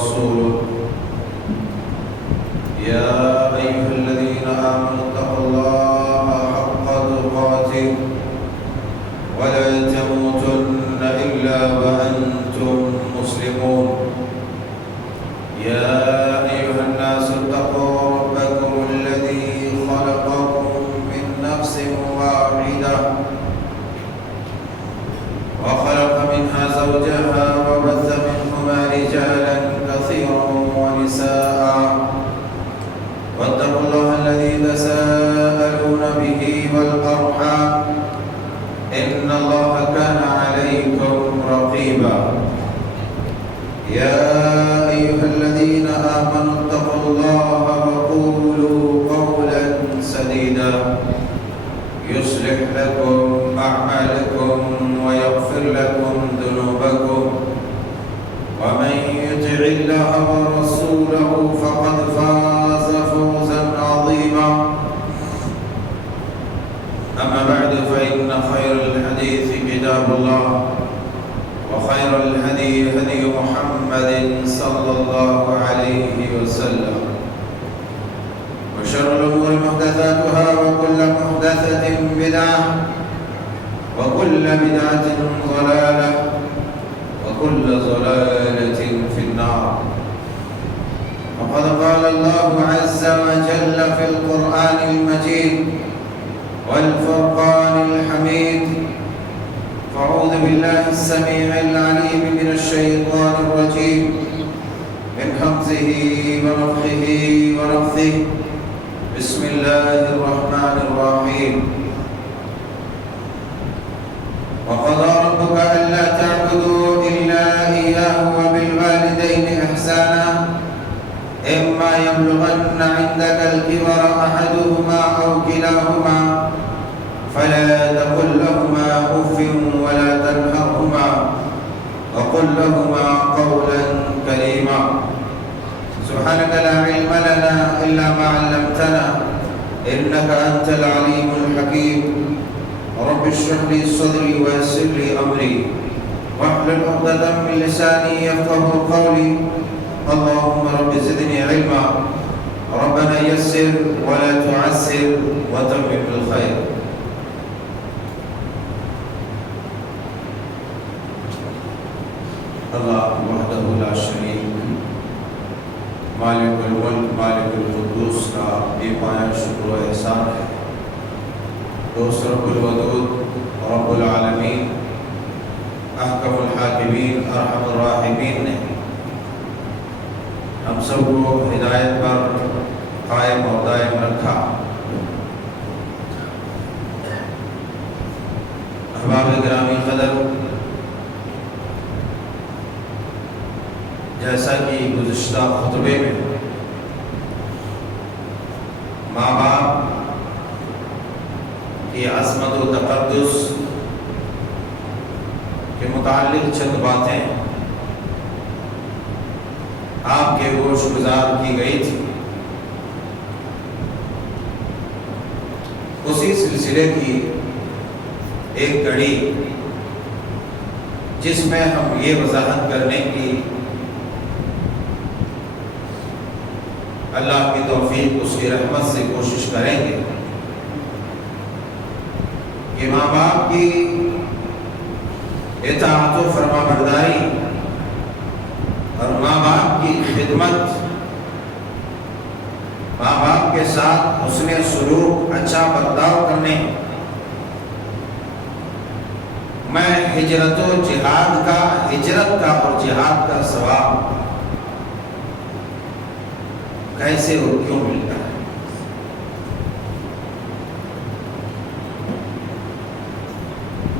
ورسوله يا أيها الذين آمنوا اتقوا الله حق تقاته ولا تموتن إلا وأنتم مسلمون يا أيها الناس اتقوا ربكم الذي خلقكم من نفس واحدة وخلق منها زوجها وبث منهما رجالا كثيرا ونساء واتقوا الله الذي تساءلون به والأرحام إن الله كان عليكم رقيبا يا أيها الذين آمنوا اتقوا الله وقولوا قولا سديدا يصلح لكم أعمالكم ويغفر لكم ذنوبكم ومن يطع الله ورسوله فقد فاز فوزا عظيما أما بعد فإن خير الحديث كتاب الله وخير الهدي هدي محمد صلى الله عليه وسلم وشر الأمور محدثاتها وكل محدثة بدعة وكل بدعة ضلالة وكل ضلالة في النار وقد قال الله عز وجل في القرآن المجيد والفرقان الحميد فأعوذ بالله السميع العليم من الشيطان الرجيم من همزه ونفخه ونفثه بسم الله الرحمن الرحيم وقضى ربك ألا تعبدوا إلا إياه وبالوالدين إحسانا إما يبلغن عندك الكبر أحدهما أو كلاهما فلا تقل لهما أف ولا تنهرهما وقل لهما قولا كريما سبحانك لا علم لنا إلا ما علمتنا إنك أنت العليم الحكيم رب اشرح لي صدري ويسر لي أمري واحلل عقدة من لساني يفقهوا قولي اللهم رب زدني علما ربنا يسر ولا تعسر وتمم بالخير اللہ وحدہ لا شریک مالک الملک مالک القدوس کا بے پایا شکر و احسان ہے دوست رب الودود رب العالمین احکم الحاکمین ارحم الراحمین نے ہم سب کو ہدایت پر قائم اور دائم رکھا احباب گرامی قدر جیسا کہ گزشتہ خطبے میں ماں باپ کی عظمت و تقدس کے متعلق چند باتیں آپ کے گوش گزار کی گئی تھی اسی سلسلے کی ایک کڑی جس میں ہم یہ وضاحت کرنے کی اللہ کی توفیق اس کی رحمت سے کوشش کریں گے کہ ماں باپ کی اطاعت و فرما برداری اور ماں باپ کی خدمت ماں باپ کے ساتھ حسن سلوک اچھا برتاؤ کرنے میں ہجرت و جہاد کا ہجرت کا اور جہاد کا ثواب کیسے اور کیوں ملتا ہے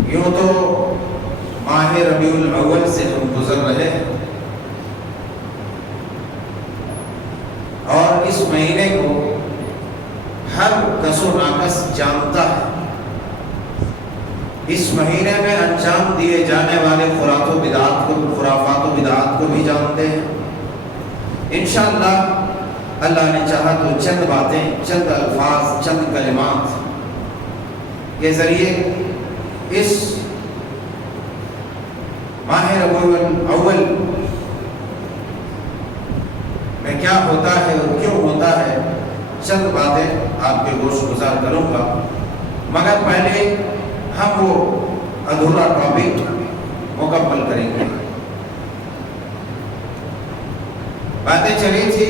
یوں تو ماہ ربیع الاول سے ہم گزر رہے ہیں اور اس مہینے کو ہر کس و ناقص جانتا ہے اس مہینے میں انجام دیے جانے والے خرافات و بدعات کو بھی جانتے ہیں انشاءاللہ اللہ نے چاہا تو چند باتیں چند الفاظ چند کلمات کے ذریعے اس ماہ ربیع الاول کیا ہوتا ہے اور کیوں ہوتا ہے، چند باتیں آپ کے گوش گزار کروں گا، مگر پہلے ہم وہ ادھورا ٹاپک مکمل کریں گے۔ باتیں چلی تھی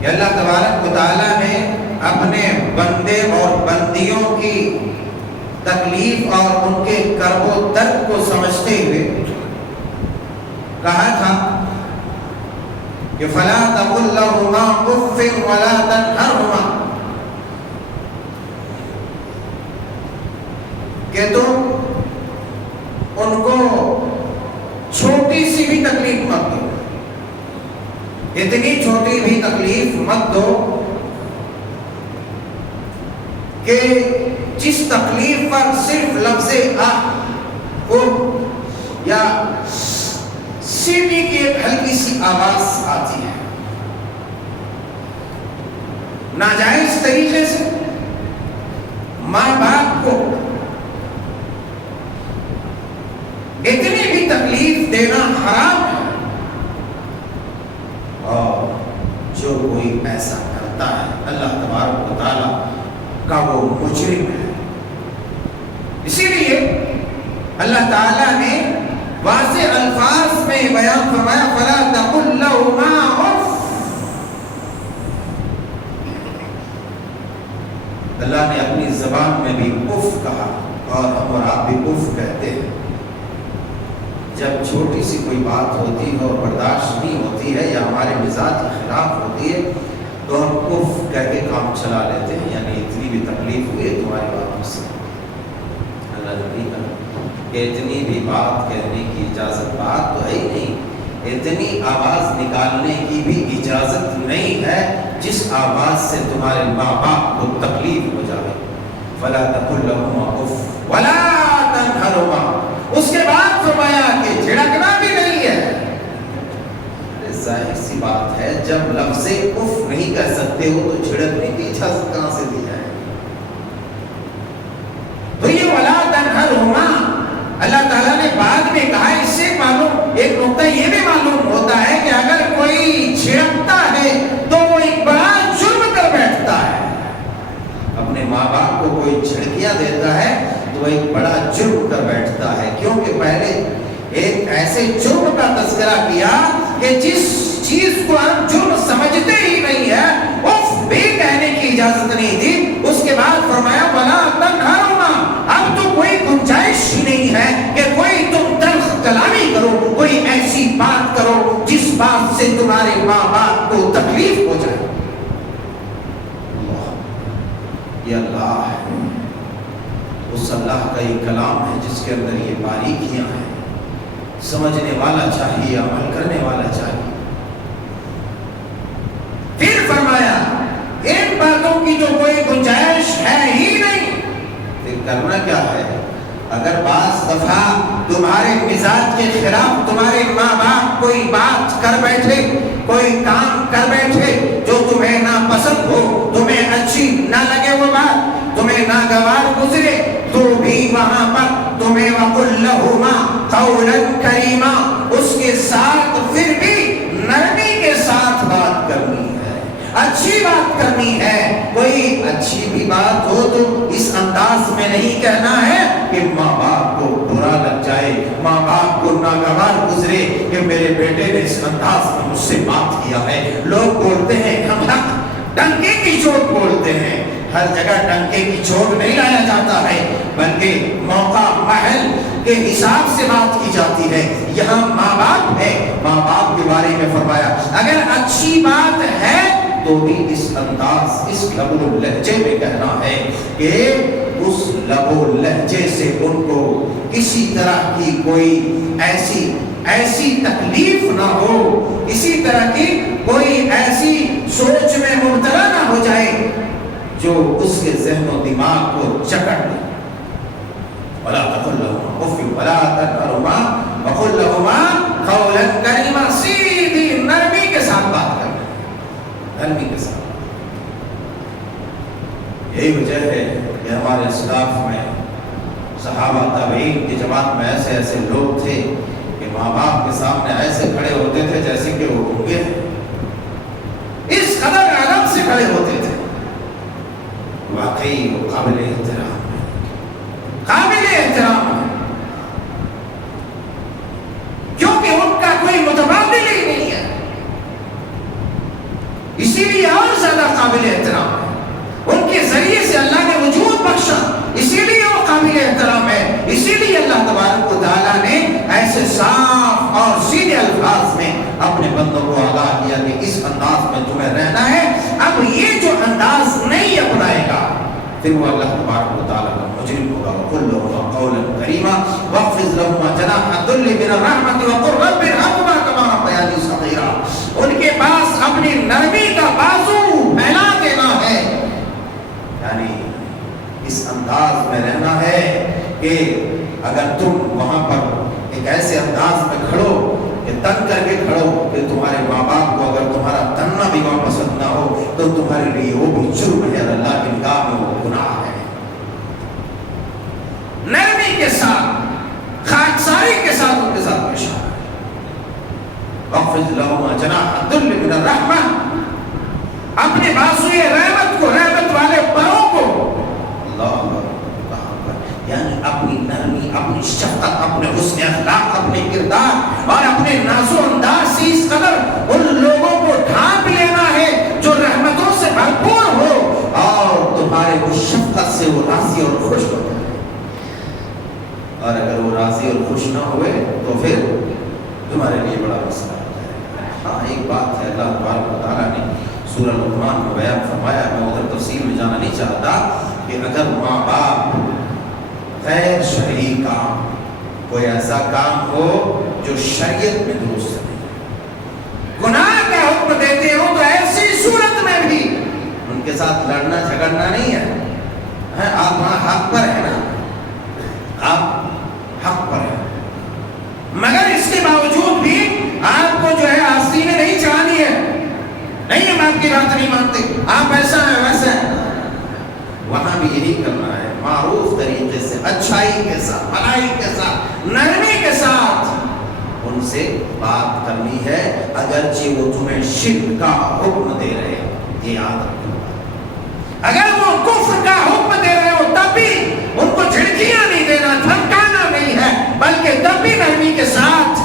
کہ اللہ تبارک و تعالیٰ نے اپنے بندے اور بندیوں کی تکلیف اور ان کے کرب و درد کو سمجھتے ہوئے کہا تھا کہ فلا تقل لهما اف ولا تنهرهما، کہ تم ان کو چھوٹی سی بھی تکلیف مت دو، اتنی چھوٹی بھی تکلیف مت دو کہ جس تکلیف پر صرف لفظ یا سیٹی کی ایک ہلکی سی آواز آتی ہے، ناجائز طریقے سے ماں باپ کو اتنی بھی تکلیف دینا حرام ہے، اور جو کوئی ایسا کرتا ہے اللہ تبارک و تعالیٰ کا وہ مجرم ہے۔ اسی لیے اللہ تعالیٰ نے واضح الفاظ میں بیان فرمایا فلا تقل لهما اف، اللہ نے اپنی زبان میں بھی اف کہا، اور ہم اور آپ بھی اف کہتے ہیں جب چھوٹی سی کوئی بات ہوتی ہے اور برداشت نہیں ہوتی ہے یا ہمارے مزاج کے خلاف ہوتی ہے تو ہم اف کہہ کے کام چلا لیتے ہیں، یعنی اتنی بھی تکلیف ہوئی ہے تمہاری باتوں سے، اللہ نے کہا کہ اتنی بھی بات کہنے کی اجازت بات تو ہے ہی نہیں، اتنی آواز نکالنے کی بھی اجازت نہیں ہے جس آواز سے تمہارے ماں باپ کو تکلیف ہو جائے۔ فلا تقل لهما اف ولا تنهرهما، اس کے بعد فرمایا کہ جھڑکنا بھی نہیں ہے۔ ظاہر سی بات ہے جب لفظ اف نہیں کہہ سکتے ہو تو جھڑکنے کی اجازت کہاں سے دی جائے؟ تو یہ ولا تنهرهما اللہ تعالیٰ نے بعد میں کہا، اس سے معلوم ایک نقطہ یہ بھی معلوم ہوتا ہے کہ اگر کوئی چھڑکتا ہے تو وہ ایک بڑا جرم کر بیٹھتا ہے۔ اپنے ماں باپ کو کوئی جھڑکیاں دیتا ہے تو ایک بڑا جرم کر بیٹھتا ہے، کیونکہ پہلے ایک ایسے جرم کا تذکرہ کیا کہ جس چیز کو ہم جرم سمجھتے ہی نہیں ہے اف بھی کہنے کی اجازت نہیں دی۔ اس کے بعد فرمایا ولا تنهرهما، اب تو کوئی گنجائش ہی نہیں ہے کہ کوئی تم تلخ کلامی کرو، کوئی ایسی بات کرو جس بات سے تمہارے ماں باپ کو تکلیف ہو جائے۔ یہ اللہ ہے، اس اللہ کا یہ کلام ہے جس کے اندر یہ باریکیاں ہیں، سمجھنے والا چاہیے، عمل کرنے والا چاہیے۔ پھر فرمایا ان باتوں کی تو کوئی گنجائش ہے ہی نہیں، پھر کرنا کیا ہے؟ اگر بعض دفعہ تمہارے مزاج کے خلاف تمہارے ماں باپ کوئی بات کر بیٹھے، کوئی کام کر بیٹھے جو تمہیں ناپسند ہو، تمہیں اچھی نہ لگے وہ بات، تمہیں ناگوار گزرے، تو بھی وہاں پر تمہیں وَقُلْ لَهُمَا قَوْلًا كَرِيمًا، اس کے ساتھ پھر بھی نرمی کے ساتھ بات کرنی ہے، اچھی بات کرنی ہے۔ کوئی اچھی بھی بات ہو تو اس انداز میں نہیں کہنا ہے کہ ماں باپ کو برا لگ جائے، ماں باپ کو ناگوار گزرے کہ میرے بیٹے نے اس انداز میں مجھ سے بات کیا ہے۔ لوگ بولتے ہیں ہم حق ڈنکے کی چوٹ بولتے ہیں، ہر جگہ ڈنکے کی چوٹ نہیں لایا جاتا ہے، بلکہ موقع محل کے حساب سے بات کی جاتی ہے۔ یہاں ماں باپ ہے، ماں باپ کے بارے میں فرمایا اگر اچھی بات ہے تو بھی اس انداز، اس لب و لہجے میں کہنا ہے کہ اس لب و لہجے سے ان کو کسی طرح کی کوئی ایسی تکلیف نہ ہو، اسی طرح کی کوئی ایسی سوچ میں مبتلا نہ ہو جائے جو اس کے ذہن و دماغ کو جکڑ دے۔ وَلَا تَقُلْ لَهُمَا اُفٍّ وَلَا تَنْهَرْهُمَا وَقُلْ لَهُمَا قَوْلًا كَرِيمًا، سیدھی نرمی کے ساتھ بات کرنا، نرمی کے ساتھ۔ یہی وجہ ہے کہ ہمارے اسلاف میں صحابہ تابعین کی جماعت میں ایسے ایسے لوگ تھے کہ ماں باپ کے سامنے ایسے کھڑے ہوتے تھے جیسے کہ وہ گونگے ہیں، کھڑے ہوتے تھے، واقعی وہ قابل احترام ہے، قابل احترام ہے، کیونکہ ان کا کوئی متبادل ہی نہیں ہے، اسی لیے اور زیادہ قابل احترام ہے۔ ان کے ذریعے سے اللہ نے وجود بخشا، اسی لیے وہ قابل احترام ہے۔ اسی لیے اللہ تبارک و تعالیٰ نے ایسے صاف اور سیدھے الفاظ میں اپنے بندوں کو آگاہ کیا کہ اس انداز میں تمہیں رہنا ہے۔ اب یہ جو انداز نہیں اپنائے گا پھر وہ اللہ تبارک و تعالیٰ کا مجرم ہوگا۔ وَقُلْ لَهُمَا قَوْلًا كَرِيمًا وَاخْفِضْ لَهُمَا جَنَاحَ الذُّلِّ مِنَ الرَّحْمَةِ وَقُلْ رَبِّ ارْحَمْهُمَا كَمَا رَبَّيَانِي صَغِيرًا۔ ان کے پاس اپنی نرمی کا بازو پھیلا دینا ہے، یعنی اس انداز میں رہنا ہے کہ اگر تم وہاں پر ایک ایسے انداز میں کھڑو کہ تن کر کے کھڑو کہ تمہارے ماں باپ کو اگر تمہارا تننا بھی وہاں پسند نہ ہو تو تمہارے لیے وہ بھی جرم ہے، اللہ کی نگاہ میں وہ گناہ ہے۔ نرمی کے ساتھ، خاکساری کے ساتھ ان کے ساتھ پیش آنا۔ وَاخْفِضْ لَهُمَا جَنَاحَ الذُّلِّ مِنَ الرَّحْمَةِ، اپنے بازوئے رحمت کو، رحمت والے پروں کو، اللہ یعنی اپنی نرمی، اپنی شفقت، اپنے حسن اخلاق، اپنے کردار اور اپنے ناز و انداز سے اس قدر ان لوگوں کو ڈھانپ لینا ہے جو رحمتوں سے بھرپور ہو اور تمہارے اس شفقت سے وہ راضی اور خوش ہو جائے۔ اور اگر وہ راضی اور خوش نہ ہوئے تو پھر تمہارے لیے بڑا مسئلہ ہو جائے گا۔ ہاں ایک بات ہے، اللہ تبارک و تعالیٰ نے سورہ لقمان میں بیان فرمایا، میں ادھر تفصیل میں جانا نہیں چاہتا، کہ اگر ماں باپ غیر شرعی کام، کوئی ایسا کام ہو جو شریعت میں درست نہیں، گناہ کا حکم دیتے ہو تو ایسی صورت میں بھی ان کے ساتھ لڑنا جھگڑنا نہیں ہے۔ آپ وہاں حق پر ہیں نا، آپ حق پر ہیں، مگر اس کے باوجود بھی آپ کو جو ہے آستینیں نہیں چڑھانی ہے، نہیں ہم آپ کی بات نہیں مانتے، آپ ایسا ہیں ویسا ہے، وہاں بھی یہی کرنا ہے، معروف طریقے سے، اچھائی کے ساتھ، بھلائی کے ساتھ، نرمی کے ساتھ ان سے بات کرنی ہے، اگرچہ وہ تمہیں شرک کا حکم دے رہے ہو، یہ یاد رکھو۔ اگر وہ کفر کا حکم دے رہے ہو تب بھی ان کو جھڑکیاں نہیں دینا، دھمکانا نہیں ہے، بلکہ تب بھی نرمی کے ساتھ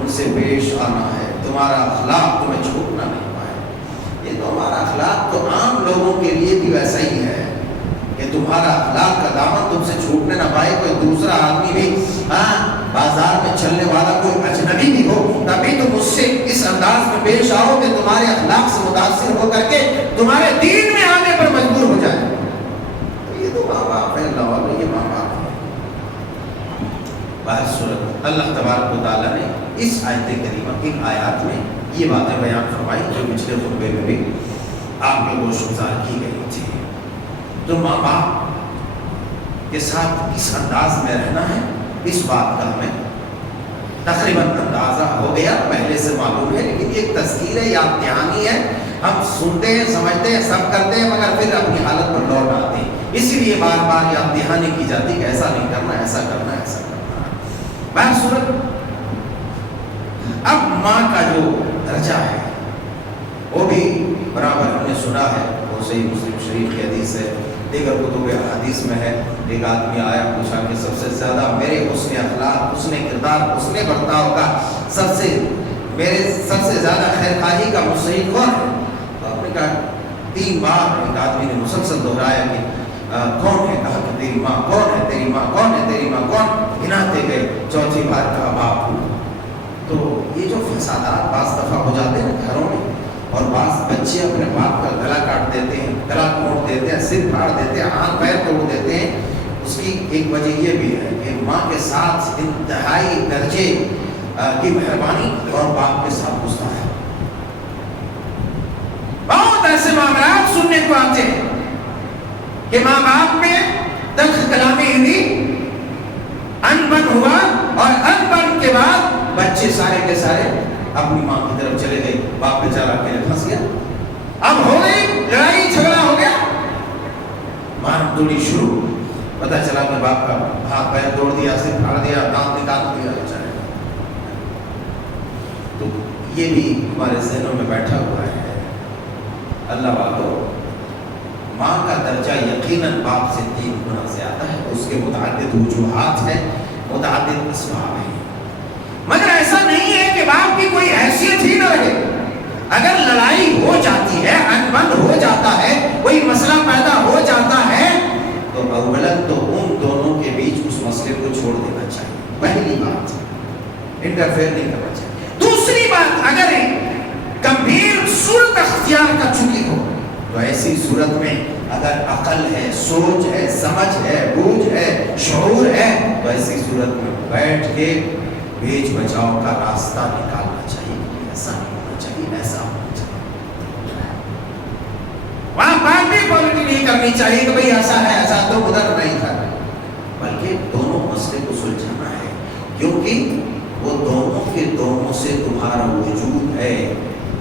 ان سے پیش آنا ہے۔ تمہارا اخلاق تمہیں چھوٹنا نہیں پائے۔ یہ تو ہمارا اخلاق تو عام لوگوں کے لیے بھی ویسا ہی ہے کہ تمہارا اخلاق کا دامن تم سے چھوٹنے نہ پائے۔ کوئی دوسرا آدمی بھی بازار میں چلنے والا کوئی اجنبی بھی ہو تبھی تم اس سے اس انداز میں پیش آؤ کہ تمہارے اخلاق سے متاثر ہو کر کے تمہارے دین میں آنے پر مجبور ہو جائے۔ تو یہ تو ماں باپ ہے، اللہ والے یہ ماں باپ ہے۔ باہر صورت اللہ تبارک و تعالیٰ نے اس آیت کریمہ کی آیات میں یہ باتیں بیان فرمائی جو پچھلے خطبے میں بھی آپ کے گوش گزار کی گئی تھی۔ تو ماں باپ کے ساتھ کس انداز میں رہنا ہے، اس بات کا ہمیں تقریباً اندازہ ہو گیا، پہلے سے معلوم ہے، لیکن یہ ایک تذکیر ہے، یاد دہانی ہے۔ ہم سنتے ہیں، سمجھتے ہیں، سب کرتے ہیں، مگر پھر اپنی حالت پر لوٹ آتے ہیں، اسی لیے بار بار یاد دہانی کی جاتی کہ ایسا نہیں کرنا، ایسا کرنا، ایسا کرنا۔ بہرصورت اب ماں کا جو درجہ ہے وہ بھی برابر ہم نے سنا ہے، وہ صحیح مسلم شریف کی حدیث ہے، دیگر کتب حدیث میں ہے۔ ایک آدمی آیا، پوچھا کہ سب سے زیادہ میرے حسن اخلاق، حسن کردار، حسن برتاؤ کا سب سے زیادہ خیر خواہی کا مستحق کون ہے؟ تو آپ نے کہا 3 بار ایک آدمی نے مسلسل دہرایا کہ کون ہے؟ کہا کہ تیری ماں۔ کون ہے تیری ماں؟ کون ہے تیری ماں؟ کون؟ گناتے گئے، 4تھی بار کہا باپ۔ تو یہ جو فسادات بعض دفعہ ہو جاتے ہیں گھروں میں، اور بعض بچے اپنے باپ کا گلا کاٹ دیتے ہیں، گلا توڑ دیتے ہیں، سر پھاڑ دیتے ہیں، ہاتھ پیر توڑ دیتے ہیں، اس کی ایک وجہ یہ بھی ہے کہ ماں کے ساتھ انتہائی درجے کی مہربانی اور باپ کے ساتھ گستاخی۔ بہت ایسے معاملات سننے کو آتے ہیں کہ ماں باپ میں تلخ کلامی ہوئی، انبن ہوا، اور انبن کے بعد بچے سارے کے سارے اپنی ماں کی طرف چلے گئے، باپ بیچارہ اکیلے پھنس گیا۔ اب ہو گئی لڑائی جھگڑا ہو گیا، مار توڑی شروع، پتہ چلا کہ باپ کا ہاتھ پیر توڑ دیا، سر پھاڑ دیا، دانت نکال دیا بیچارے۔ تو یہ بھی ہمارے ذہنوں میں بیٹھا ہوا ہے اللہ والو، ماں کا درجہ یقیناً باپ سے 3 گنا زیادہ ہے. اس کے متعدد وجوہات ہیں، متعدد اسباب ہیں، مگر ایسا نہیں ہے کہ باپ کی کوئی حیثیت ہی نہ رہے. اگر لڑائی ہو جاتی ہے، انبن ہو جاتا ہے، کوئی مسئلہ پیدا ہو جاتا ہے، تو اولاً تو ان دونوں کے بیچ اس مسئلے کو چھوڑ دینا چاہیے. پہلی بات، انٹرفیئر نہیں کرنا چاہیے. دوسری بات، اگر گمبھیر صورت اختیار کر چکی ہو تو ایسی صورت میں اگر عقل ہے، سوچ ہے، سمجھ ہے، بوجھ ہے، شعور ہے، تو ایسی صورت میں بیٹھ کے بیچ بچاؤ کا راستہ نکالنا چاہیے. ایسا نہیں ہونا چاہیے، ایسا ہونا چاہیے. وہاں بات بھی پالیٹی نہیں کرنی چاہیے کہ بھئی ایسا ہے، ایسا تو ادھر نہیں تھا، بلکہ دونوں مسئلے کو سلجھانا ہے. کیونکہ وہ دونوں کے دونوں سے تمہارا وجود ہے،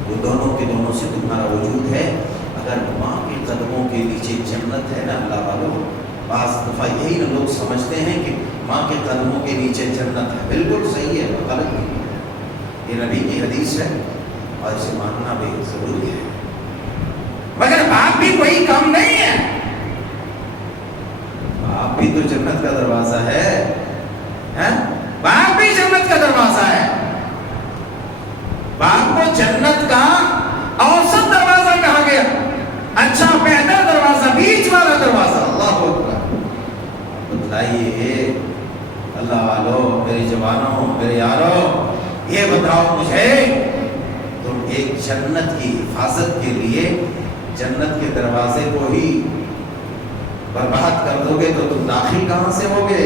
وہ دونوں کے دونوں سے تمہارا وجود ہے. اگر ماں کے قدموں کے نیچے جنت ہے نا اللہ والوں، بعض دفعہ یہی نا لوگ سمجھتے ہیں کہ ماں کے قدموں کے نیچے جنت ہے. بالکل صحیح ہے، غلط نہیں ہے. یہ نبی کی حدیث ہے اور اسے ماننا بھی ضروری ہے. مگر باپ بھی کوئی کم نہیں ہے، باپ بھی تو جنت کا دروازہ ہے. باپ بھی جنت کا دروازہ ہے. باپ کو جنت کا اوسط دروازہ کہا گیا، اچھا بہتر دروازہ، بیچ والا دروازہ. اللہ اکبر. بتلائیے اللہ والو، میری جوانوں، میرے یاروں، یہ بتاؤ مجھے، تم ایک جنت کی حفاظت کے لیے جنت کے دروازے کو ہی برباد کر دو گے تو تم داخل کہاں سے ہوگے؟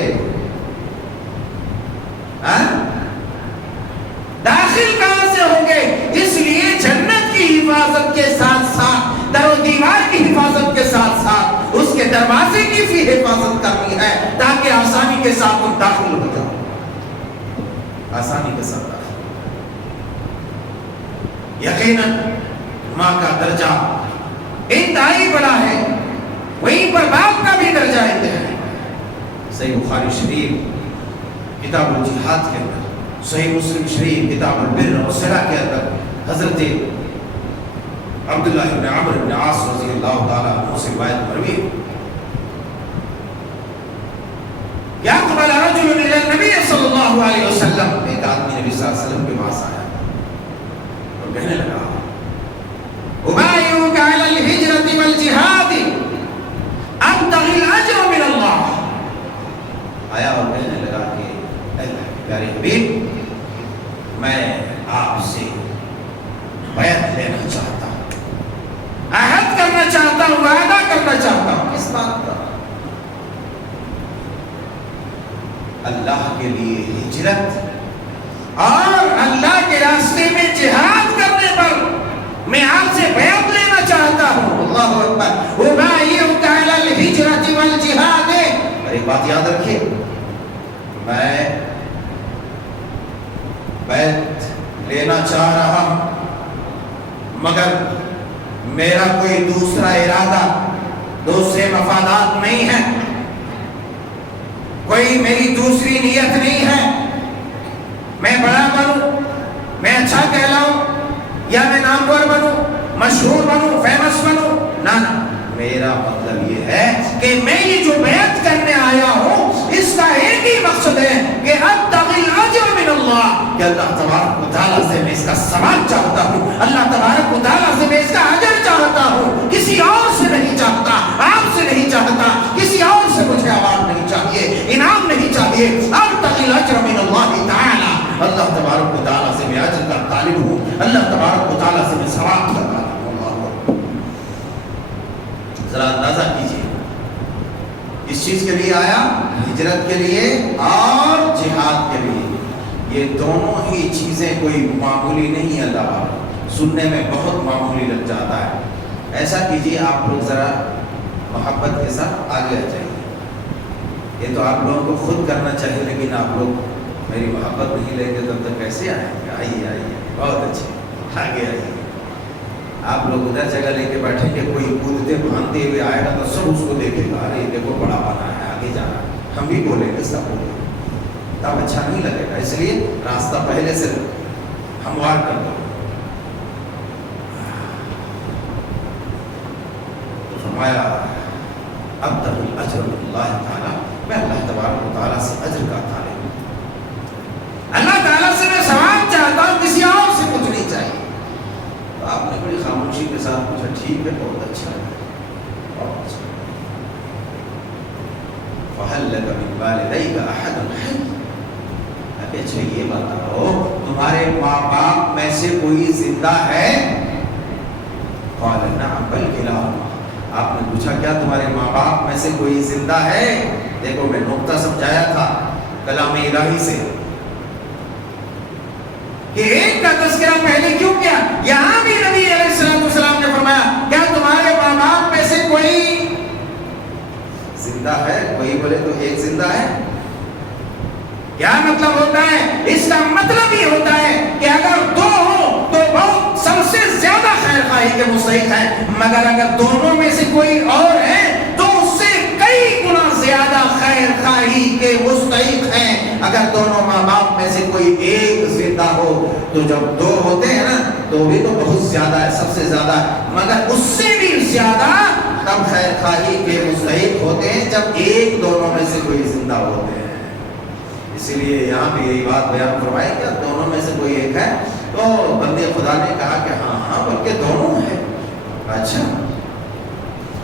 داخل کہاں سے ہوگے؟ اس لیے جنت کی حفاظت کے ساتھ ساتھ، در و دیوار کی حفاظت کے ساتھ ساتھ، اس کے دروازے کی بھی حفاظت کرنی ہے تاکہ آسانی کے ساتھ تم داخل ہو جاؤ. آسانی کے ساتھ داخل. یقیناً ماں کا درجہ انتہائی بڑا ہے، وہیں پر باپ کا بھی درجہ انتہائی. صحیح بخاری شریف کتاب الجہاد کے اندر، صحیح مسلم شریف کتاب البر والصلہ کے اندر حضرت عبداللہ بن عمرو بن عاص رضی اللہ تعالیٰ عنہ سے روایت مروی ہے. یا اقبل رجل الى النبی صلی اللہ علیہ وسلم، ایک آدمی نبی صلی اللہ علیہ وسلم کے پاس آیا اور کہنے لگا، ابایعک علی الہجرۃ والجہاد ابتغی الاجر من اللہ. آیا اور کہنے لگا کہ اے اللہ کے پیارے حبیب، میں آپ سے بیعت لینا چاہتا ہوں، عہد کرنا چاہتا ہوں، وعدہ کرنا چاہتا ہوں. کس بات کا؟ اللہ کے لیے ہجرت اور اللہ کے راستے میں جہاد کرنے پر میں آپ سے بیعت لینا چاہتا ہوں. اللہ اکبر. ابایعک علی الہجرۃ والجہاد. اور ایک بات یاد رکھیے، میں بیعت لینا چاہ رہا ہوں، مگر میرا کوئی دوسرا ارادہ، دوسرے مفادات نہیں ہے، کوئی میری دوسری نیت نہیں ہے. میں بڑا بنوں، میں اچھا کہلاؤں، یا میں نامور بنوں، مشہور بنوں، فیمس بنوں، نہ نہ. میرا مطلب یہ ہے کہ میں یہ جو بیعت کرنے آیا ہوں، اس کا ایک ہی مقصد ہے کہ ابتغی الاجر من اللہ، کہ اللہ تبارک و تعالیٰ سے میں اس کا ثواب چاہتا ہوں، اللہ تبارک و تعالیٰ سے میں اس کا اجر چاہتا ہوں. کسی اور سے نہیں چاہتا، آپ سے نہیں چاہتا، کسی اور سے مجھے عوام نہیں چاہیے، انعام نہیں چاہیے. ابتغی الاجر من اللہ تعالیٰ، اللہ تبارک و تعالیٰ سے میں اجر کا طالب ہوں، اللہ تبارک و تعالیٰ سے میں ثواب کا طالب ہوں. ذرا اندازہ کیجیے، اس چیز کے لیے آیا، ہجرت کے لیے اور جہاد کے لیے. یہ دونوں ہی چیزیں کوئی معمولی نہیں ہے. اللہ والا سننے میں بہت معمولی لگ جاتا ہے. ایسا کیجیے، آپ لوگ ذرا محبت کے ساتھ آگے آ جائیے. یہ تو آپ لوگوں کو خود کرنا چاہیے، لیکن آپ لوگ میری محبت نہیں لیں گے تب تک کیسے آئیں گے؟ آئیے آئیے، بہت اچھے، آگے آئیے. آپ لوگ ادھر جگہ لے کے بیٹھیں گے، کوئی کودتے بھانتے ہوئے آئے گا تو سب اس کو دیکھے گا، ارے دیکھو بڑا بنا ہے، آگے جانا ہے. ہم بھی بولیں گے، سب بولیں گے، تب اچھا نہیں لگے گا. اس لیے راستہ پہلے سے ہموار کر دو. فرمایا ابتغی الاجر من اللہ تعالیٰ، میں اللہ تبارک و تعالیٰ سے اجر کا طالب ہوں، اللہ تعالیٰ سے میں ثواب چاہتا ہوں، کسی اور سے کچھ نہیں چاہیے۔ تو آپ نے بڑی خاموشی کے ساتھ پوچھا ٹھیک ہے، بہت اچھا ہے، بہت اچھا۔ فَهَلْ لَكَ مِنْ وَالِدَيْكَ أَحَدٌ حَيٌّ، اچھا یہ بتاؤ تمہارے ماں باپ میں سے کوئی زندہ ہے؟ قال نعم بل کلاہما، آپ نے پوچھا کیا تمہارے ماں باپ میں سے کوئی زندہ ہے؟ دیکھو میں نقطہ سمجھایا تھا کلام الہی سے کہ ایک کا تذکرہ پہلے کیوں کیا، یہاں بھی نبی علیہ السلام نے فرمایا کیا تمہارے ماں باپ میں سے کوئی زندہ ہے؟ کوئی بولے تو ایک زندہ ہے، کیا مطلب ہوتا ہے؟ اس کا مطلب یہ ہوتا ہے کہ اگر دو ہوں تو بہت سب سے زیادہ خیر خواہی کے مستحق ہیں، مگر اگر دونوں میں سے کوئی اور ہے تو اس سے کئی گنا زیادہ خیر خواہی کے مستحق ہیں۔ اگر دونوں ماں باپ میں سے کوئی ایک زندہ ہو تو جب دو ہوتے ہیں نا تو بھی تو بہت زیادہ ہے، سب سے زیادہ ہے، مگر اس سے بھی زیادہ تب خیر خواہی کے مستحق ہوتے ہیں جب ایک دونوں میں سے کوئی زندہ ہوتے ہیں۔ اسی لیے یہاں بھی یہی بات بیان فرمائی کہ دونوں میں سے کوئی ایک ہے، تو بندے خدا نے کہا کہ ہاں ہاں بلکہ دونوں ہیں۔ اچھا،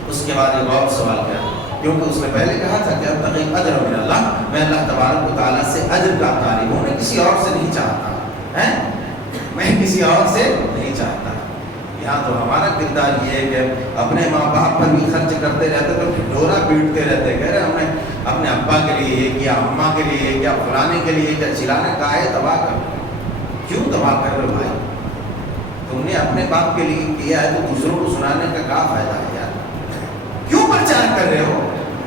اس کے بعد ایک اور سوال کیا، کیونکہ اس نے پہلے کہا تھا کہ ابتغی الاجر من اللہ، میں اللہ تبارک و تعالیٰ سے اجر کا طالب ہوں، میں کسی اور سے نہیں چاہتا ہے، میں کسی اور سے نہیں چاہتا۔ یہاں تو ہمارا کردار یہ ہے کہ اپنے ماں باپ پر بھی خرچ کرتے رہتے تو ڈھورا پیٹتے رہتے، کہہ رہے ہم نے اپنے ابا کے لیے یہ کیا، اماں کے لیے یہ کیا، فلانے کے لیے کیا، چلانے کا ہے تباہ کر، کیوں تباہ کر رہے بھائی؟ تم نے اپنے باپ کے لیے کیا ہے تو دوسروں کو سنانے کا کیا فائدہ ہے یار؟ کیوں پرچار کر رہے ہو؟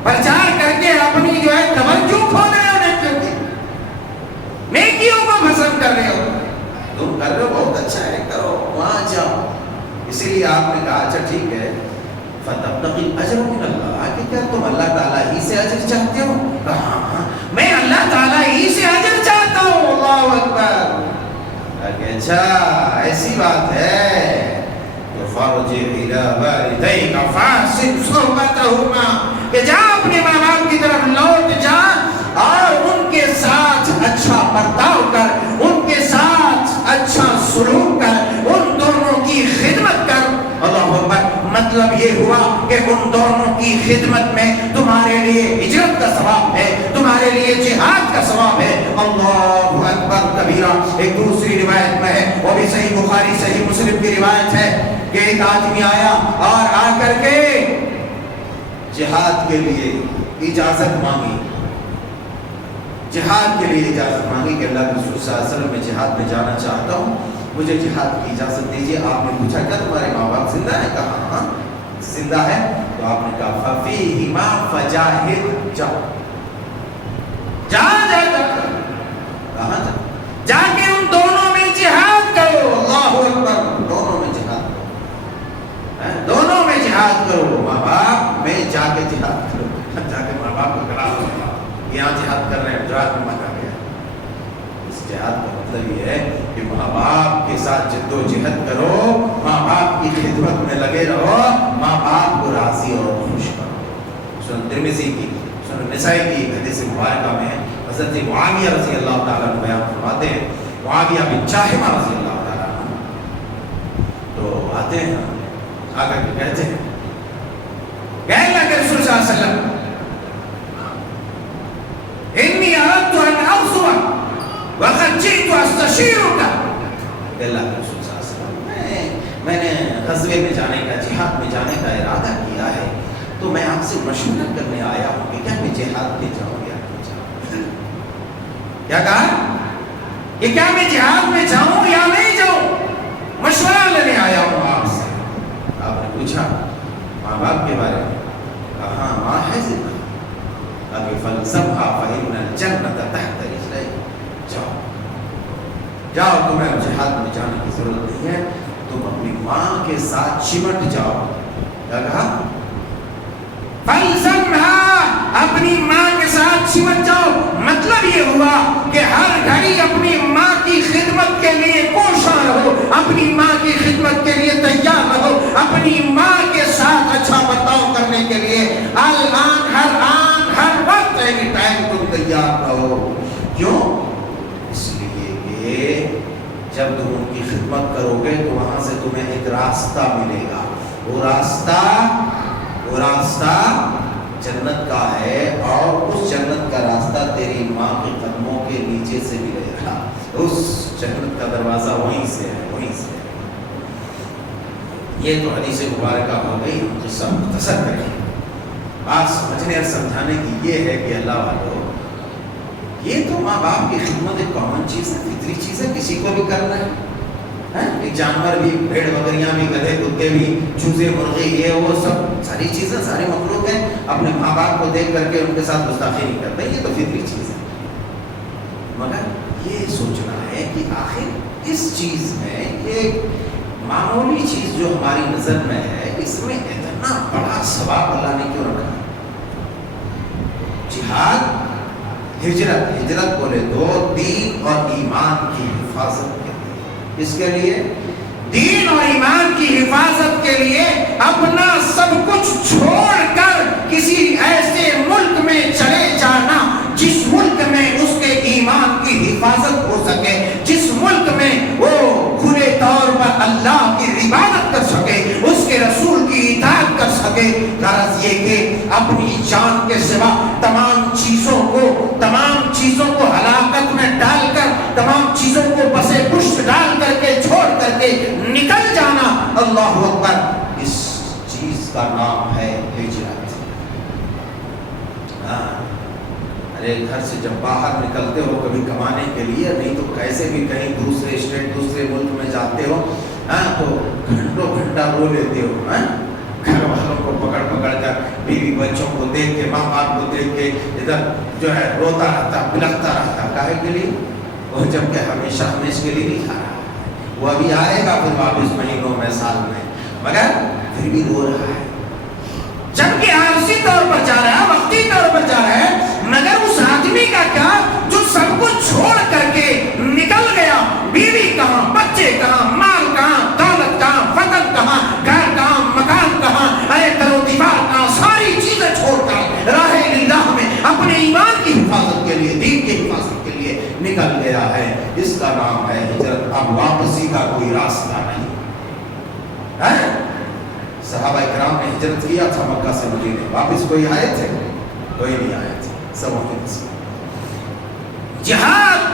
پرچار کر کے اپنی جو ہے توجہ کھو رہے ہو نیکیوں کی، نیکیوں کو پسند کر رہے ہو، تم کر رہے ہو بہت اچھا ہے، کرو وہاں جاؤ۔ اسی لیے آپ نے کہا اچھا ٹھیک ہے فَتَبْتَغِي الْأَجْرَ مِنَ اللَّهِ، کہ کیا تم اللہ تعالیٰ ہی سے اجر چاہتے ہو؟ کہا ہاں میں اللہ تعالیٰ ہی سے اجر چاہتا ہوں۔ اللہ اکبر، کہ اچھا ایسی بات ہے تو فَارْجِعْ إِلَىٰ وَالِدَيْكَ فَأَحْسِنْ صُحْبَتَهُمَا، کہ جا اپنے ماں باپ کی طرف لوٹ جا اور ان کے ساتھ اچھا برتاؤ کر، ان کے ساتھ اچھا سلوک کر، ان دونوں کی خدمت کر۔ اللہ اکبر، مطلب یہ ہوا کہ ان دونوں کی خدمت میں تمہارے لیے ہجرت کا ثواب ہے، تمہارے لیے جہاد کا ثواب ہے۔ اللہ اکبر کبیرہ۔ ایک دوسری روایت میں ہے، وہ بھی صحیح بخاری صحیح مسلم کی روایت ہے کہ ایک آدمی آیا اور آ کر کے جہاد کے لیے اجازت مانگی، جہاد کے لیے اجازت مانگی کہ اللہ کے رسول صلی اللہ علیہ وسلم میں جہاد میں جانا چاہتا ہوں، مجھے جہاد کی اجازت دیجیے۔ آپ نے پوچھا کیا تمہارے ماں باپ زندہ ہیں؟ کہا ہاں زندہ ہے۔ تو آپ نے کہا فَفِيهِمَا فَجَاهِدْ، جاؤ جا جا جا، کہاں جا؟ جا کے ان دونوں میں جہاد کرو۔ اللہ اکبر، دونوں میں جہاد کرو، دونوں میں جہاد کرو۔ ماں باپ میں جا کے جہاد کرو، جا کے ماں باپ کو کراؤ، یہاں جہاد کر رہے ہیں، جہاد میں مزہ گیا۔ اس جہاد کا مطلب یہ ہے کہ ماں باپ کے ساتھ جد و جہد کرو، ماں باپ کی خدمت میں لگے رہو، ماں باپ کو راضی اور خوش کرو۔ سنن ترمذی کی، سنن نسائی کی حدیث مبارکہ میں حضرت معاویہ رضی اللہ تعالیٰ عنہ بیان فرماتے ہیں، معاویہ بن جاہمہ رضی اللہ تعالیٰ عنہ تو آتے ہیں، آ کر کے کہتے ہیں کہ اللہ کے رسول صلی اللہ علیہ وسلم انی اردت ان اغزو وقد جئت استشیرک، کہ اللہ کے رسول صلی اللہ علیہ وسلم میں نے غزوے میں جانے کا، جہاد میں جانے کا ارادہ کیا ہے، تو میں آپ سے مشورہ کرنے آیا ہوں کہ کیا میں جہاد میں جاؤں یا نہیں جاؤں۔ کیا کہا کہ کیا میں جہاد میں جاؤں یا نہیں جاؤں، مشورہ لینے آیا ہوں آپ سے۔ آپ نے پوچھا ماں باپ کے بارے میں؟ کہا ماں ہے زندہ، ابھی فلسفہ فإن الجنة تحت رجليك، جاؤ جاؤ، تمہیں جہاد میں جانے کی ضرورت نہیں ہے، تم اپنی ماں کے ساتھ چمٹ جاؤ۔ کیا کہا؟ فلسفہ، اپنی ماں کے ساتھ چمٹ جاؤ۔ مطلب یہ ہوا کہ ہر گھڑی اپنی ماں کی خدمت کے لیے کوشاں رہو، اپنی ماں کی خدمت کے لیے تیار رہو، اپنی ماں کے ساتھ اچھا برتاؤ کرنا جب تم ان کی خدمت کرو گے تو وہاں سے تمہیں ایک راستہ ملے گا، وہ راستہ جنت کا ہے، اور اس جنت کا راستہ تیری ماں کے قدموں کے نیچے سے ملے گا، اس جنت کا دروازہ وہیں سے ہے، وہیں سے ہے۔ یہ تو حدیث مبارکہ ہو گئی، ہم قصہ مختصر کریں۔ بات سمجھنے اور سمجھانے کی یہ ہے کہ اللہ والوں، یہ تو ماں باپ کی خدمت ایک کامن چیز ہے، فطری چیز ہے، کسی کو بھی کرنا ہے۔ ایک جانور بھی، بھیڑ بکریاں بھی، گدھے کتے بھی، چوزے مرغے، یہ وہ سب ساری چیزیں، سارے مخلوق ہیں، اپنے ماں باپ کو دیکھ کر کے ان کے ساتھ گستاخی نہیں کرتے، یہ تو فطری چیز ہے۔ مگر یہ سوچنا ہے کہ آخر اس چیز میں یہ معمولی چیز جو ہماری نظر میں ہے، اس میں اتنا بڑا ثواب اللہ نے کیوں رکھا؟ جہاد، ہجرت بولے تو دین اور ایمان کی حفاظت کے لیے، اس کے لیے دین اور ایمان کی حفاظت کے لیے اپنا سب کچھ چھوڑ کر کسی ایسے ملک میں چلے جانا جس ملک میں اس کے ایمان کی حفاظت ہو سکے، جس ملک میں وہ کھلے طور پر اللہ کی عبادت کر سکے، اس کے رسول کی اطاعت کر سکے۔ غرض یہ کہ اپنی جان کے سوا تمام چیزوں کو ہلاکت میں ڈال کر، تمام چیزوں کو بسے پشت ڈال کر کے، چھوڑ کر کے نکل جانا، اللہ اکبر، اس چیز کا نام ہے ہجرت۔ ارے گھر سے جب باہر نکلتے ہو کبھی کمانے کے لیے، نہیں تو کیسے بھی کہیں دوسرے اسٹیٹ، دوسرے ملک میں جاتے ہو، تو گھنٹوں گھنٹہ رو لیتے ہو، گھر والوں کو پکڑ کر، بیوی بچوں کو دیکھ کے، ماں باپ کو دیکھ کے ادھر جو ہے روتا رہتا، بلکتا رہتا، کاہے کے لیے؟ وہ جب کہ ہمیشہ ہمیش کے لیے نہیں کھا رہا، وہ ابھی آئے گا پھر واپس مہینوں میں، سال میں، مگر پھر بھی رو رہا ہے، جبکہ عارضی طور پر جا رہا ہے، وقتی طور پر جا رہا ہے۔ مگر اس آدمی کا کیا جو سب کچھ چھوڑ کر کے نکل گیا، بیوی کہاں، بچے کہاں، مال کہاں، دولت کہاں، وطن کہاں، گھر کہاں، مکان کہاں، ارے در و دیوار کہاں، ساری چیزیں چھوڑ کر راہ اللہ میں اپنے ایمان کی حفاظت کے لیے، دین کی حفاظت کے لیے نکل گیا ہے، اس کا نام ہے ہجرت۔ اب واپسی کا کوئی راستہ نہیں ہے۔ صحابہ کرام نے ہجرت کیا تھا مکہ سے مدینے، واپس کوئی آئے تھے؟ کوئی نہیں آئے تھے، سب وہیں پھنسے۔ جہاد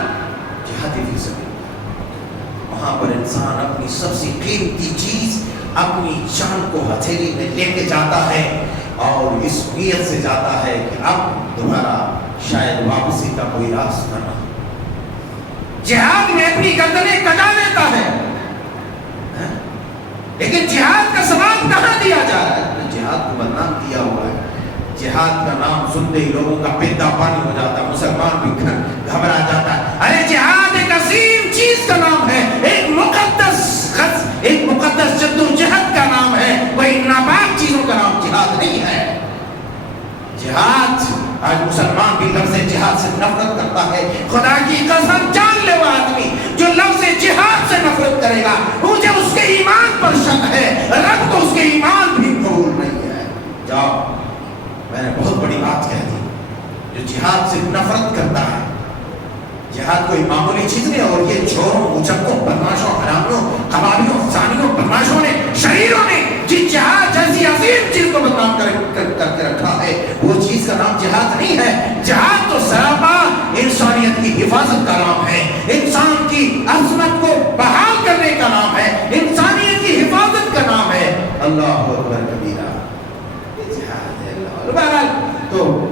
فی سبیل اللہ، وہاں پر انسان اپنی سب سے قیمتی چیز، اپنی جان کو ہتھیلی میں لے کے جاتا ہے، اور اس نیت سے جاتا ہے کہ اب دوبارہ شاید واپسی کا کوئی راستہ نہ۔ جہاد میں اپنی گردنیں کٹا لیتا ہے، لیکن جہاد کا ثواب کہاں دیا جا رہا ہے؟ جہاد کو بدنام کیا ہوا ہے۔ جہاد کا نام سنتے ہی لوگوں کا پیدا پانی ہو جاتا ہے، مسلمان بھی گھبرا جاتا ہے۔ ارے جہاد ایک عظیم چیز کا نام ہے، ایک مقدس جدوجہد کا نام ہے، کوئی ناپاک چیزوں کا نام جہاد نہیں ہے۔ جہاد، آج مسلمان بھی لفظ جہاد سے نفرت کرتا ہے۔ خدا کی قسم جان لے وہ آدمی جو لفظ جہاد سے نفرت کرے گا، مجھے اس کے ایمان پر شک ہے، رب تو اس کے ایمان بھی قبول نہیں ہے۔ جاؤ، میں نے بہت بڑی بات کہہ دی، جو جہاد سے نفرت کرتا ہے، جہاد کوئی معمولی چیز نہیں، اور یہ چوروں، مچکوں، بدماشوں، حرامیوں، کبابیوں، زانیوں، بدماشوں نے، شریروں نے جس جہاد جیسی عظیم چیز کو بدنام کر کے رکھا ہے، وہ چیز کا نام جہاد نہیں ہے۔ جہاد تو سراپا انسانیت کی حفاظت کا نام ہے، انسان کی عظمت کو بحال کرنے کا نام ہے، انسانیت کی حفاظت کا نام ہے۔ اللہ اکبر کبیرہ، یہ جہاد ہے۔ بہرحال تو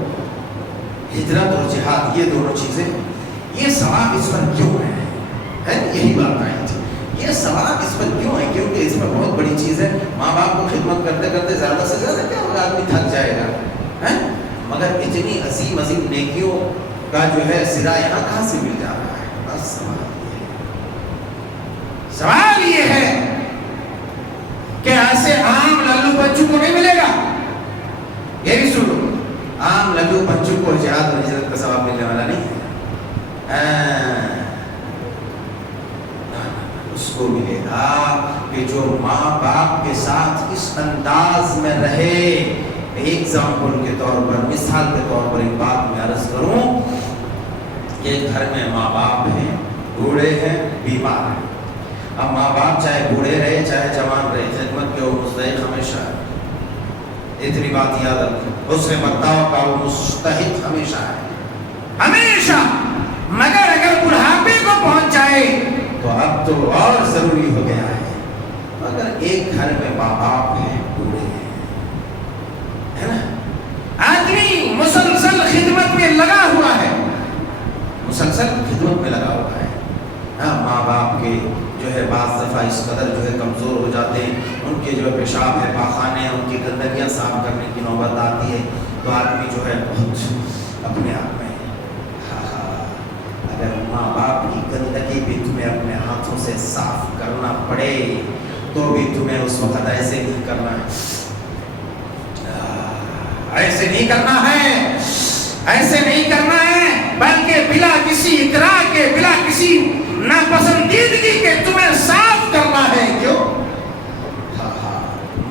ہجرت اور جہاد، یہ دونوں چیزیں، یہ ثواب اس پر کیوں ہے؟ یہی بات آئی تھی، یہ ثواب اس پر کیوں ہے؟ کیونکہ اس میں بہت بڑی چیز ہے۔ ماں باپ کو خدمت کرتے کرتے زیادہ سے زیادہ کیا ہوگا، آدمی تھک جائے گا، مگر اتنی عظیم عظیم نیکیوں کا جو ہے سرا یہاں کہاں سے مل جا رہا ہے؟ بس سوال یہ ہے کہ ایسے عام للو بچوں کو نہیں ملے گا؟ یہ بھی سنو، عام للو بچوں کو جہاد اور ہجرت کا ثواب ملنے والا نہیں ہے۔ اس کو ملے گا کہ جو ماں باپ کے ساتھ اس انداز میں رہے۔ ایگزامپل کے طور پر، مثال کے طور پر ایک بات میں عرض کروں کہ گھر میں ماں باپ ہیں، بوڑھے ہیں، بیمار ہیں، اب ماں باپ چاہے بوڑھے رہے چاہے جوان رہے، خدمت کے وہ مستحق ہمیشہ ہے، اتنی بات یاد رکھو، اس نے برتاؤ کا وہ مستحق ہمیشہ ہے، ہمیشہ۔ مگر اگر بڑھاپے کو پہنچ جائے تو اب تو اور ضروری ہو گیا ہے۔ اگر ایک گھر میں ماں باپ ہیں، بوڑھے ہیں، ہے نا، آدمی مسلسل خدمت میں لگا ہوا ہے، مسلسل خدمت میں لگا ہوا ہے، ہاں، ماں باپ کے جو ہے بعض دفعہ اس قدر جو ہے کمزور ہو جاتے ہیں، ان کے جو پیشاب ہے، پاخانے ہیں، ان کی گندگیاں صاف کرنے کی نوبت آتی ہے، تو آدمی جو ہے بہت اپنے آپ میں، اگر ماں باپ کی گندگی بھی تمہیں اپنے ہاتھوں سے صاف کرنا پڑے تو بھی تمہیں اس وقت ایسے نہیں کرنا ہے، ایسے نہیں کرنا ہے، ایسے نہیں کرنا ہے، بلکہ بلا کسی اکراہ کے، بلا کسی ناپسندیدگی کے تمہیں صاف کرنا ہے۔ کیوں؟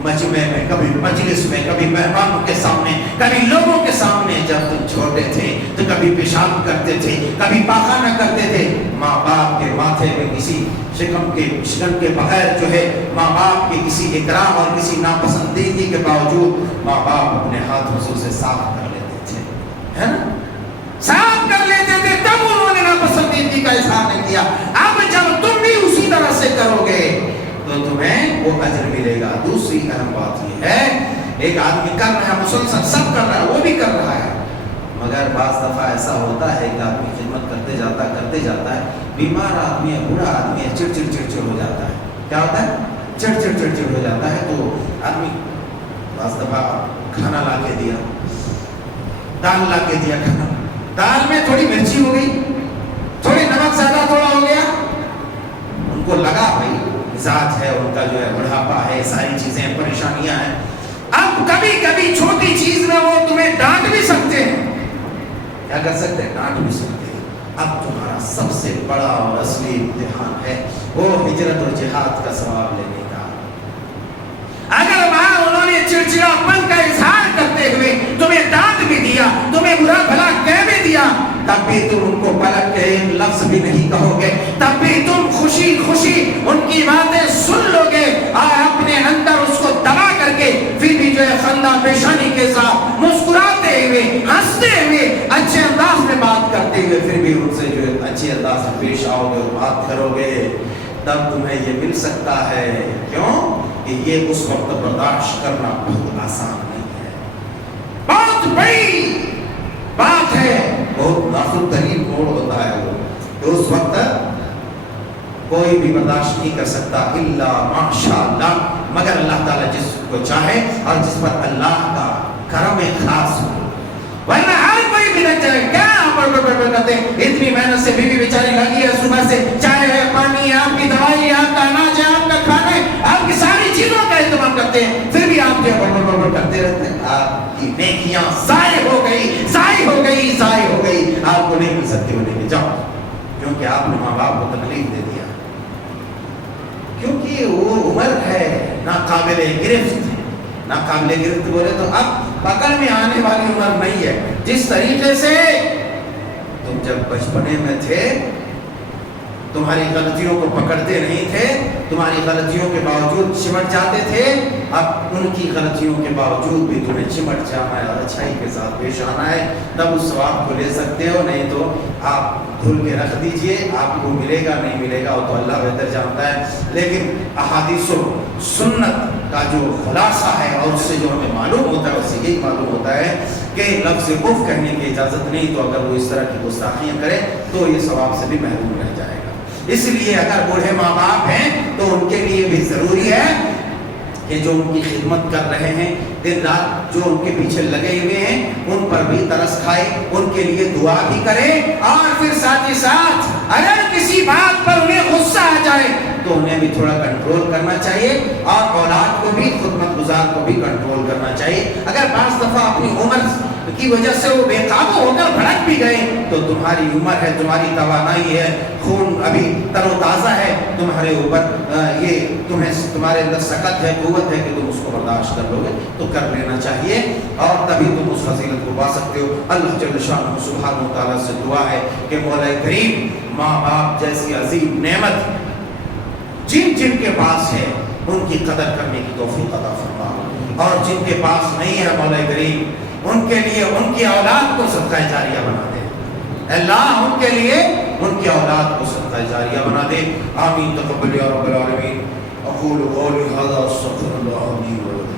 مجمع میں، کبھی مجلس میں، کبھی مہمانوں کے سامنے، کبھی لوگوں کے سامنے، جب تم چھوٹے تھے تو کبھی پیشاب کرتے تھے، کبھی پاخانہ کرتے تھے، ماں باپ کے ماتھے میں کسی شکم کے بغیر جو ہے، ماں باپ کے کسی اکرام اور کسی ناپسندیدگی کے باوجود ماں باپ اپنے ہاتھوں سے اسے صاف کر لیتے تھے، ہے نا، صاف کر لیتے تھے، تب انہوں نے ناپسندیدگی کا اظہار نہیں کیا۔ اب جب تم بھی اسی طرح سے کرو گے تو تمہیں وہ اجر ملے گا۔ دوسری اہم بات یہ ہے، ایک آدمی کر رہا ہے، مسلسل سب کر رہا ہے، وہ بھی کر رہا ہے، مگر بعض دفعہ ایسا ہوتا ہے کہ آدمی خدمت کرتے جاتا ہے، بیمار آدمی ہے، بوڑھا آدمی ہے، چڑ ہو جاتا ہے، کیا ہوتا ہے؟ چڑ ہو جاتا ہے، تو آدمی بعض دفعہ کھانا لا کے دیا، دال لا کے دیا، کھانا، دال میں تھوڑی مرچی ہو گئی، تھوڑی نمک زیادہ تھوڑا ہو گیا، ان کو لگا بھائی مزاج ہے ان کا، جو ہے بڑھاپا ہے، ساری چیزیں پریشانیاں ہیں، اب کبھی چھوٹی چیز میں وہ تمہیں ڈانٹ بھی سکتے ہیں، کیا کر سکتے ہیں؟ ڈانٹ بھی سکتے ہیں۔ اب تمہارا سب سے بڑا اور اصلی امتحان ہے وہ ہجرت اور جہاد کا ثواب لینے کا۔ اگر وہاں انہوں نے چڑچڑاپن کا اظہار کرتے ہوئے تمہیں ڈانٹ بھی دیا، تمہیں برا بھلا کہہ بھی دیا، تب بھی تم ان کو پلٹ کے ایک لفظ بھی نہیں کہو گے، تب بھی تم خوشی ان کی باتیں سن لو گے اور اپنے اندر اس کو دبا کر کے پھر بھی جو ہے خندہ پیشانی کے ساتھ مسکراتے ہوئے، ہنستے ہوئے، اچھے انداز میں بات کرتے ہوئے پھر بھی ان سے جو ہے اچھے انداز میں پیش آؤ گے اور بات کرو گے، تب تمہیں یہ مل سکتا ہے۔ کیوں کہ یہ اس وقت برداشت کرنا بہت آسان نہیں ہے، بہت بڑی بات ہے، بہت نازک ترین موڑ ہوتا ہے وہ، کہ اس وقت کوئی بھی برداشت نہیں کر سکتا الا ماشاء اللہ، مگر اللہ تعالیٰ جس کو چاہے اور جس پر اللہ کا کرم خاص ہو، ورنہ ہر کوئی بھی لگ جائے، کیا بڑھ کرتے ہیں، اتنی محنت سے بیوی بیچاری لگی ہے، صبح سے چائے ہے، پانی ہے، آپ کی دوائی ہے، آپ کا اناج ہے، آپ کا کھانا ہے، آپ کی ساری چیزوں کا اہتمام کرتے ہیں، پھر بھی آپ جو بڑھ کرتے رہتے ہیں، آپ کی نیکیاں ضائع ہو گئی، آپ کو نہیں مل سکتی، وہ نہیں جاؤ، کیونکہ آپ نے ماں باپ کو تکلیف دے دیا، کیونکہ وہ عمر ہے ناقابل گرفت بولے تو اب پکڑ میں آنے والی عمر نہیں ہے۔ جس طریقے سے تم جب بچپنے میں تھے تمہاری غلطیوں کو پکڑتے نہیں تھے، تمہاری غلطیوں کے باوجود چمٹ جاتے تھے، اب ان کی غلطیوں کے باوجود بھی تمہیں چمٹ جانا ہے اور اچھائی کے ساتھ پیش آنا ہے، تب اس ثواب کو لے سکتے ہو، نہیں تو آپ دھل کے رکھ دیجئے، آپ کو ملے گا نہیں ملے گا وہ تو اللہ بہتر جانتا ہے۔ لیکن احادیث و سنت کا جو خلاصہ ہے اور اس سے جو ہمیں معلوم ہوتا ہے اس سے یہی معلوم ہوتا ہے کہ لفظ اف کہنے کی اجازت نہیں، تو اگر وہ اس طرح کی گستاخیاں کرے تو یہ ثواب سے بھی محروم رہ جائے گا۔ اس لیے اگر بوڑھے ماں باپ ہیں تو ان کے لیے بھی ضروری ہے کہ جو ان کی خدمت کر رہے ہیں دن رات، جو ان کے پیچھے لگے ہوئے ہیں، ان پر بھی ترس کھائے، ان کے لیے دعا بھی کرے، اور پھر ساتھ ہی ساتھ اگر کسی بات پر انہیں غصہ آ جائے تو انہیں بھی تھوڑا کنٹرول کرنا چاہیے، اور اولاد کو بھی، خدمت گزار کو بھی کنٹرول کرنا چاہیے۔ اگر بعض دفعہ اپنی عمر کی وجہ سے وہ بے قابو ہو کر بھڑک بھی گئے تو تمہاری عمر ہے، تمہاری توانائی ہے، خون ابھی تر و تازہ ہے تمہارے اوپر، یہ تمہارے اندر سکت ہے، قوت ہے کہ تم اس کو برداشت کر لو گے تو کر لینا چاہیے، اور تبھی تم اس فضیلت کو پا سکتے ہو۔ اللہ جل شانہ سبحانہ و تعالیٰ سے دعا ہے کہ مولا کریم ماں باپ جیسی عظیم نعمت جن جن کے پاس ہے ان کی قدر کرنے کی توفیق عطا فرما، اور جن کے پاس نہیں ہے مولا کریم ان کے لیے ان کی اولاد کو صدقہ جاریہ بنا دے، اللہ ان کے لیے ان کی اولاد کو صدقہ جاریہ بنا دے۔ آمین تقبل یا رب العالمین۔ اقول قولی ھذا استغفر اللہ لی و لکم۔